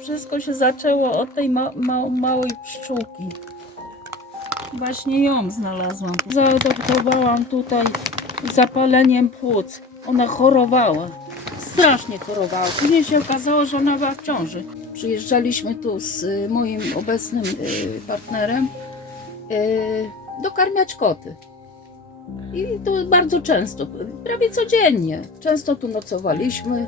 Wszystko się zaczęło od tej ma ma małej pszczółki. Właśnie ją znalazłam. Zaadoptowałam tutaj zapaleniem płuc. Ona chorowała. Strasznie chorowała. Później się okazało, że ona była w ciąży. Przyjeżdżaliśmy tu z y, moim obecnym y, partnerem y, dokarmiać koty. I to bardzo często, prawie codziennie. Często tu nocowaliśmy.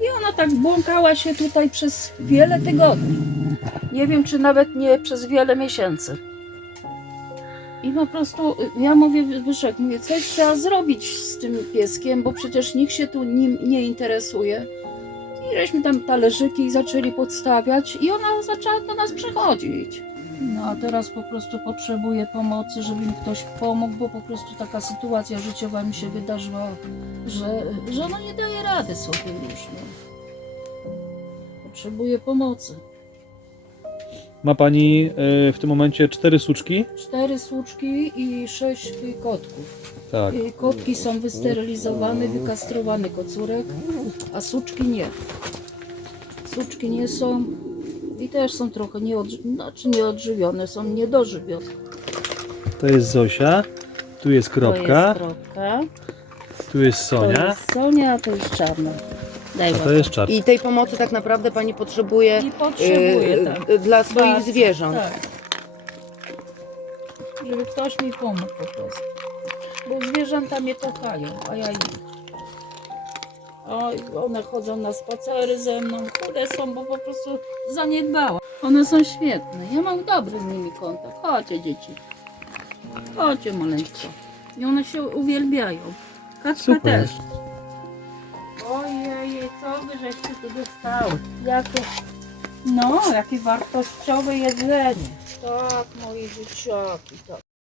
I ona tak błąkała się tutaj przez wiele tygodni. Nie wiem, czy nawet nie przez wiele miesięcy. I po prostu y, ja mówię, Wyszek, mówię, coś trzeba zrobić z tym pieskiem, bo przecież nikt się tu nim nie interesuje. I żeśmy tam talerzyki zaczęli podstawiać i ona zaczęła do nas przychodzić. No a teraz po prostu potrzebuję pomocy, żeby mi ktoś pomógł, bo po prostu taka sytuacja życiowa mi się wydarzyła, że, że ona nie daje rady sobie już. No. Potrzebuję pomocy. Ma pani e, w tym momencie cztery suczki? Cztery słuczki i sześć y, kotków. Tak. Y, Kotki są wysterylizowane, wykastrowane kocurek, a suczki nie. Suczki nie są i też są trochę nieodży- znaczy nieodżywione, są niedożywione. To jest Zosia, tu jest To Kropka, jest kropka, tu jest to Sonia, jest Sonia, a to jest czarna. Daj a to łapę. jest Czar. I tej pomocy tak naprawdę pani potrzebuje I potrzebuję, y, tak. dla swoich Bardzo, zwierząt. Tak. Żeby ktoś mi pomógł po prostu. Bo zwierzęta mnie kochają, a ja ich. Oj, one chodzą na spacery ze mną, chude są, bo po prostu zaniedbałam. One są świetne, ja mam dobry z nimi kontakt. Chodźcie dzieci. Chodźcie maleńko. I one się uwielbiają. Kaczka Super. też. Ojej, co wy żeście tu dostały? Jakie, no, jakie wartościowe jedzenie. Tak, moje dzieciaki, tak.